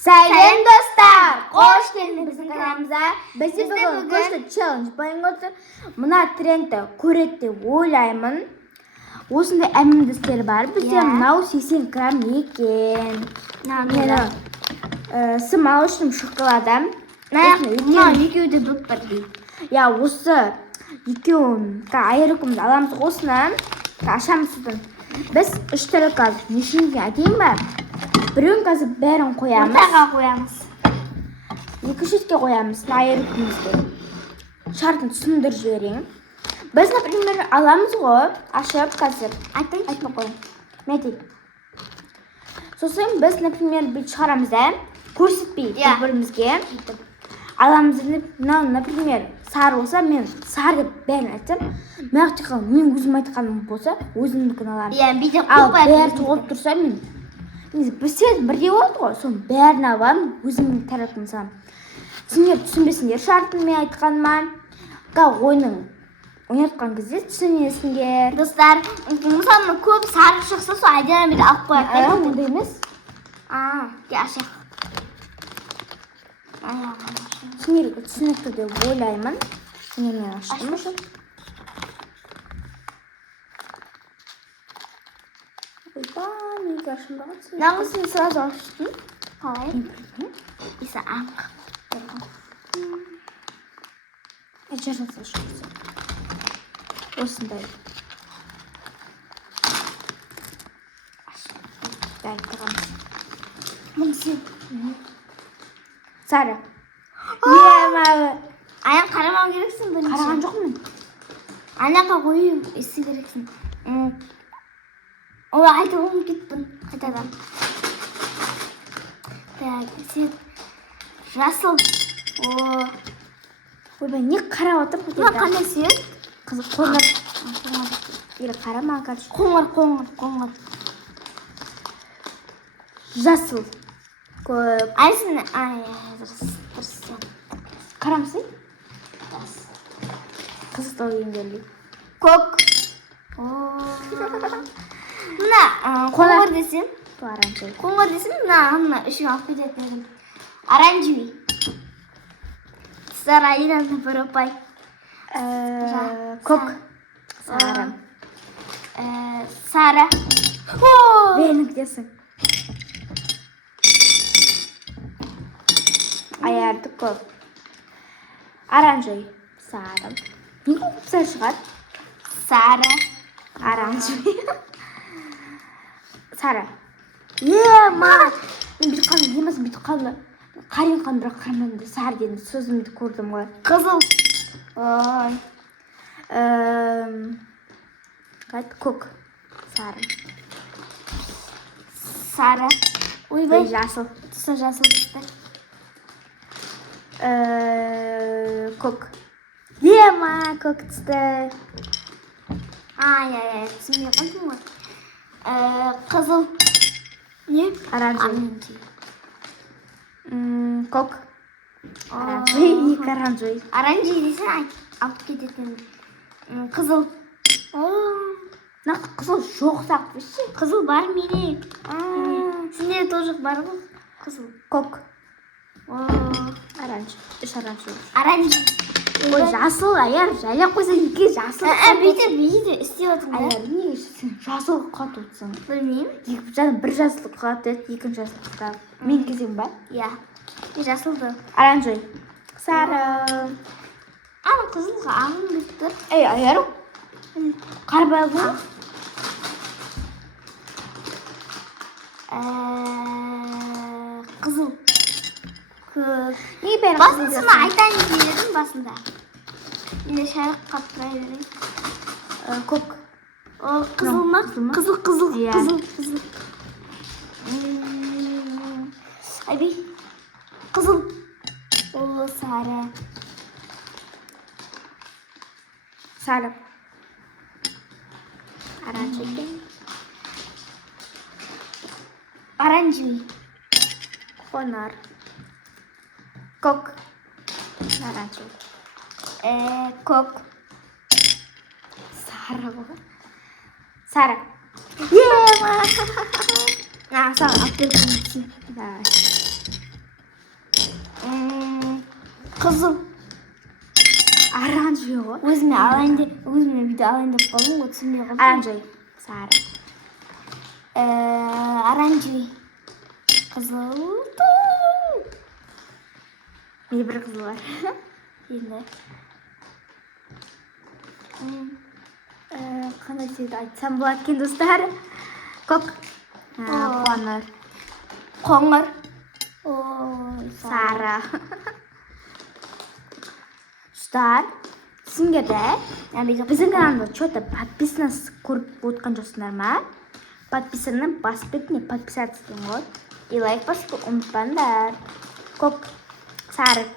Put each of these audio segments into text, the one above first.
Sayın dostlar, hoş geldiniz bizim kanalımıza. Biz bugün Koştu Challenge bayыңыз мына трендті көреді деп ойлаймын. Осындай әміндістер бар. Бізде мынау 80 грамм екен. Сымал үшін шоколада. екеуі де болып бар дейді. Осы екеуін айырықымды аламыз. Осыны ашамыз содан. Біз 3 түрлі қазір нешеге әкейін ба? Біреуін қазір бәрін қоямыз. Ортаға қоямыз. Екіншіске қоямыз. Айырықымызды. Шартын түсіндіріп жіберейін. Біз, например, аламыз ғой, ашып қазір. Айтпай қойын. Мен айтайын. Сосын біз, например, бүйтіп шығарамыз да, көрсетпей бір-бірімізге. Аламыз, например, сары болса, мен сары бәрін айтсам, мен өзім айтқаным болса, өзімдікін аламын. Ал бәрі тоғылып тұрса, мен бірде болды ғой, соның бәрін аламын, өзімнің таратын саламын. Сендер түсінбесіңдер шартын мен айтқаныма, ойының ойнатқан кезде түсінесіңдер. Достар, мысалы көп сары шықса, сол айдана бері алып қояды. Ондай емес. Ашық. Сендерге түсінікті деп ойлаймын. Мен аштым үшін. Нағыз сен сразу аштың? Қалай? Иса аңқ. Жарылса шықса. Осындай. Дәл тұрамыз. Мұны сен. Сары. Аян қарамау керексің бірінші. Қараған жоқпын. Анаға қойып есі керексің. Олай айтып оңып кеттің қайтадан. Сен жасыл. Ойбай, не қарап отыр? Мына қандай свет? Қызық қоңыр. Елі қарама, қаршы. Қоңыр. Жасыл. Көп. Айсың, дұрыс. Қарамсың? Қызықтау еңгерлей. Көк. Мына қоңыр десем? Оранжевый. Қоңыр десем, мына үшін алып кететін. Оранжевый. Сары айынан бір опай. Көк. Сары. Сары. Беніңдесің. Аярды көп. Оранжевый. Сары. Не көп сары шығады? Сары. Оранжевый. Сары. Мен бүйтіп қалды. Қарин қан бірақ қарманды. Сары дедім. Сөзімді көрдім ғой. Қызыл. Көк. Сары. Сары. Ойбай. Жасыл. Тұса жасыл түсті. Көк. Көк түсті. Түсінбей қалдым ғой. Қызыл. Не? Оранжевый. Көк. Оранжевый. Оранжевый десең алып кететін. Қызыл. Қызыл жоқ сақпышы. Қызыл бар мене. Сенде тоже бар ғой? Қызыл. Көк. Оранжевый. Үш оранжевый. Оранжевый. Ой, жасыл, аяр, жайлап қойса екі жасыл. Бүйтіп істеп отырмын да. Аяр, не сен жасыл қатып отырсың? Білмеймін. Бір жасыл қатып, екінші жасыл қатып. Мен кезем ба? Иә. Жасылды. Оранжевый. Сары. Қызылға ағын деп тұр. Аяр, қарбай бұл. Қызыл. Басында айтайын дедім басында. Енді шайық қаптыра берейін. Көк. Қызыл ма? Қызыл. Айбей. Қызыл. Сары. Сары. Оранжевый. Қонар. Көк. Оранжевый. Көк. Сары ғой. Сары. Саған алып беріп Қызыл. Оранжевый ғой. Өзіме алайын деп, өзіме видео алайын деп қалдым ғой, түсінбей қалдым. Оранжевый. Сары. Оранжевый. Қызыл. Не бір қызыл бар. Енді. Қандай сөйді айтсам болады екен достар. Көк. Қоңыр. Қоңыр. Сары. Достар, сіздерде біздің каналда что-то подписано көріп отқан жоқсыңдар ма? Подписаны басып кетіңдер, подписаться етің ғой. И лайк басуды ұмытпаңдар. Көк, сары.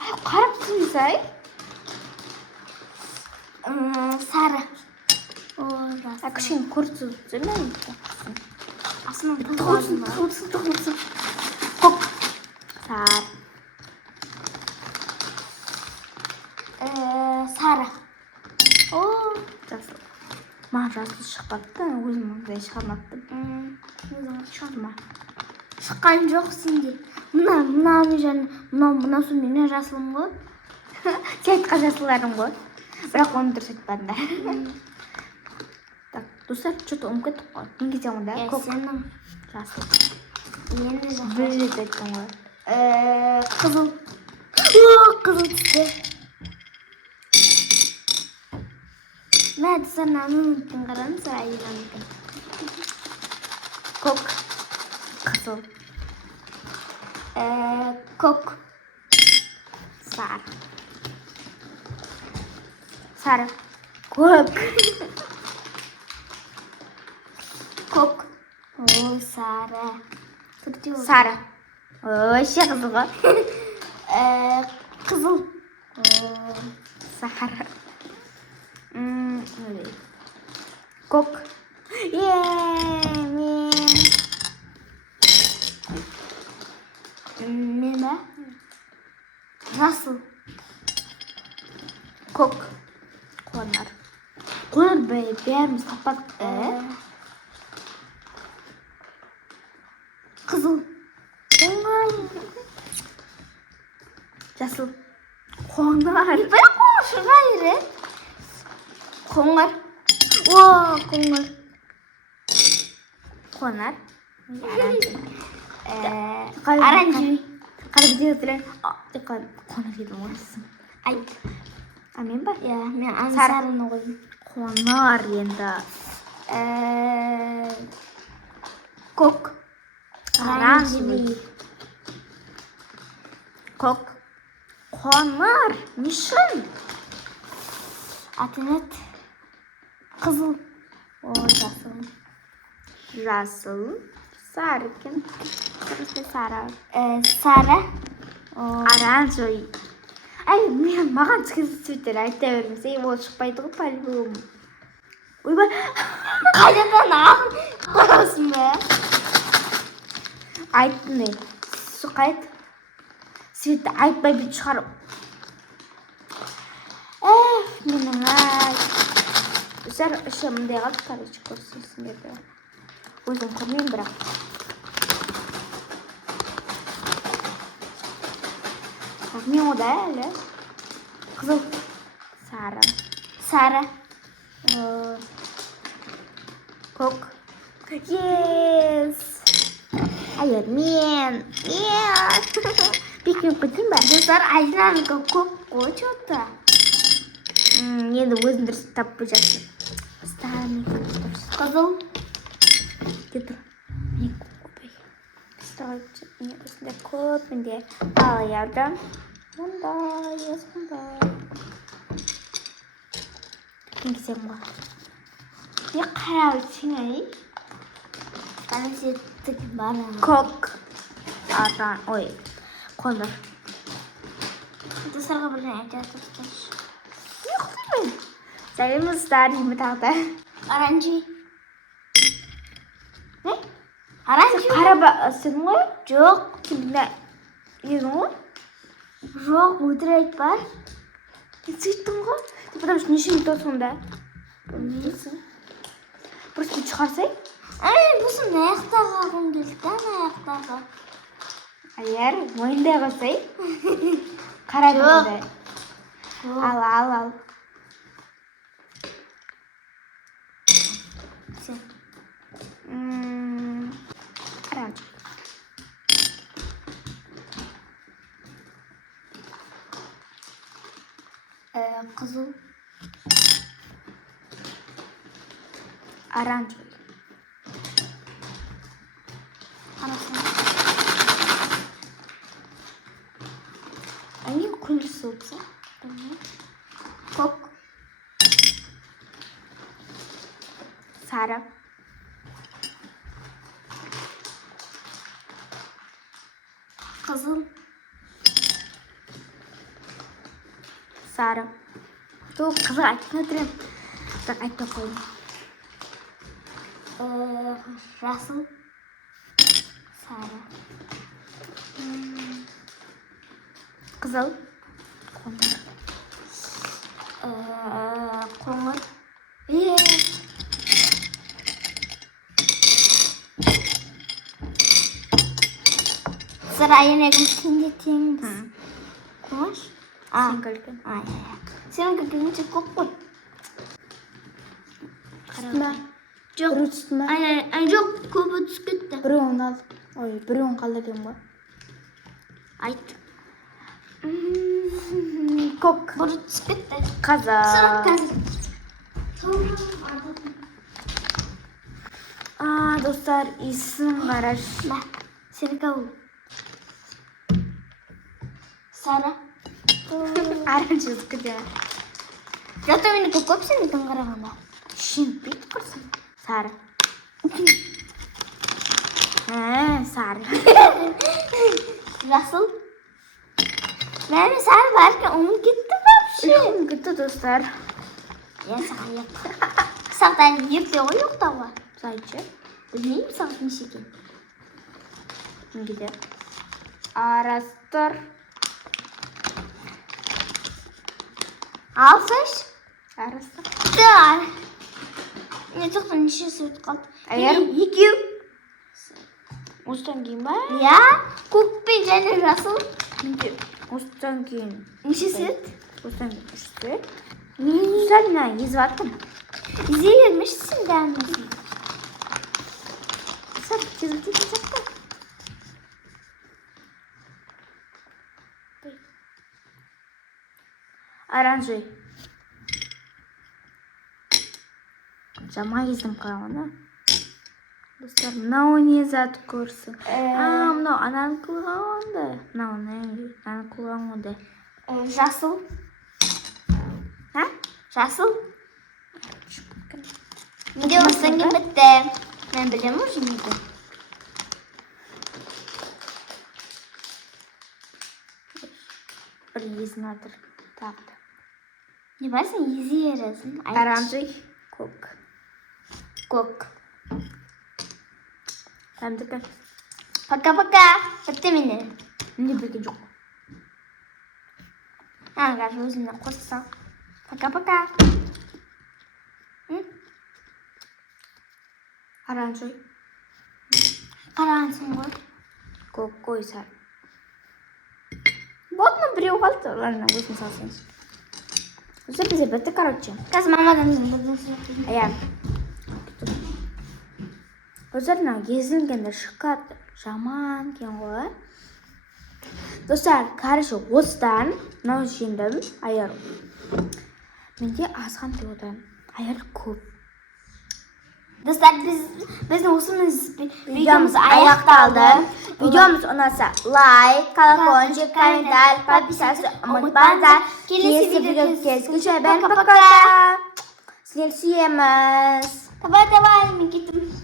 Қарап тұрыңыз ай. Сары. Кішкене көрсетіп жүрмін. Астынан Тұғылсын. Көк, сары. Сары. Жасыл. Маған жасыл шықпапты, өзім мұндай шығармапты. Шығарды ма? Шыққан жоқ сенде. Мына су менің жасылым ғой. Сен айтқан жасылдарым ғой. Бірақ оны дұрыс айтпадыңдар. Так, достар, что-то ұмытып кеттік қой. Мен кетемін онда. Көк, Сенің жасыл. енді жасыл. Бір рет айттым ғой. Қызыл. Қызыл түсті. Мен саған мүмкін қараңыз, айынан мүмкін. Көк, қызыл. Көк. Сары. Сары. Көк. Көк. Ой, сары. Сары. Вообще қызыл ғой. Қызыл. Сары. Көк. Мен бе? Жасыл. Көк. Қоңыр. Қоңыр бәріміз таппадық. Қызыл. Жасыл. Қоңыр. Бір қоңырға ерет. Қоңыр. Қоңыр. Қоңыр. Оранжевый. Қарап білен. Қоңыр дедім ғой. Ай. Мен ба? Мен сарыны қойдым. Қоңыр енді. Көк. Оранжевый. Көк. Қоңыр. Не үшін? Ответ. Қызыл. Жасыл. Жасыл. Сары екен. Сары. Сары. Оранжевый. Маған цветтер айта бермесе, ол шықпайды ғой по-любому. Ойбай. Қайдан қойасың ба? Айттың ей. Қайт. Светті айтпай бүйтіп шығарып. Менің ай. Үзер үші мұндай қалды, короче, көрсенсіңдерді. Өзім көрмеймін бірақ. Мен ода әлі. Қызыл. Сары. Сары. Көк. Yes! Айыр, мен. Бекпен қойдың ба? Достар, айдынаныкі көк қой, что-то. Енді өзін дұрыс тапып жатыр. Қызыл. Кетір. Мен көпей. Осында көпінде алы явдым. Мұндай, осындай. Мен кетем ғой. Не қарау үшін әй? Концерттік бара. Көк. Ой. Қоңыр. Достарға бірден айтып Сәлеміздер, емі тағды. Оранжевый. Не? Оранжевый? Қара сен ғой? Жоқ. Сен едің ғой? Жоқ, өтірік бар. Сөйттің ғой? Потому что неше минут сонда? Білмейсің. Просто шығарсай? Бұсын аяқтағы алғым келді, аяқтағы. Agar mo'yinday qilsang, qarab turadi. Al. Sen. Aranjoy. Qizil. Aranjoy. Qarasam. Hangi kulisi olsa? Ko'k. Sariq. Qizil. Sariq. To'q qizil aytib turing. Qiziq aytib qo'ying. Rasıl. Sarı. Qizil. Qo'ng'ir. Sirayinagim tinga tengsiz. Kumash? Singalgan. Senin ko'kingcha ko'p qo'y. Tutma. Yo'q. Bir tutma. Ay yo'q, ko'pi tushib ketdi. Birovni al. Oy, birovni qoldirgan bu. Ayt. Ko'k. Biri tushib ketdi. Qizil. Sirab qazir. Do'stlar, ism qarash. Bak, seni kavul. Sarı. Aranjoy qilgan. Zaten meni ko'p seni qaraman. Shimpit qilsin. Sariq. Sariq. Nasıl? Ben sarı varken onun gitti вообще. Gitti do'stlar. Ya sarı yap. Sağdan yiyip de o yok da var. Saychi. Bilmeyeyim sağdan şeker. Gidiyor. Arastor. Alsış. Arastor. Dar. Ne çok nişe süt kaldı. Eğer yıkıyor. Ustan giyme. Ya kupi canı nasıl? Ustan giyin. Nişe süt. Ustan giyin. Güzel ne? Yüz baktım. İzleyemişsin gelmesin. Sen çizgi çizecektin. Aranjoy. Jama yezdim qilganman. Do'stlar, manavi zat ko'rsin. Mana anani qilganda. Mana qilganda. Nasıl? Ha? Nasıl? Videomuzun bitti. Ben biliyorum şimdi. Bir yeznadır. Taktı. Ne varsa yüzü yarasın. Aranjoy. Ko'k. Kok. Tamam. Пока-пока. Bitti mi? Ne bilgi yok. Gel özüne koysan. Пока-пока. Aranjoy. Qaransın qo'y. Ko'k qo'ysan. Bo'ldi, birov qoldi. Ularni o'zini solsangiz. O'zi bizga bitta, короче. Kız mamadan Ayam. O'zlarni gezinganda shikoyat shaman keyin do'stlar, qarashi o'sdan noshindim. Ayar. Menga az ham yo'qdan. Ayar ko'p. Do'stlar, bizni o'zimiz videomiz oyoqtaldi. Videomiz unasa like, колокольчик, kommentar, подписаться unutmanglar. Kelesi videoga kelguncha ben пока. Sizlarni suyamiz. Давай, men ketdim.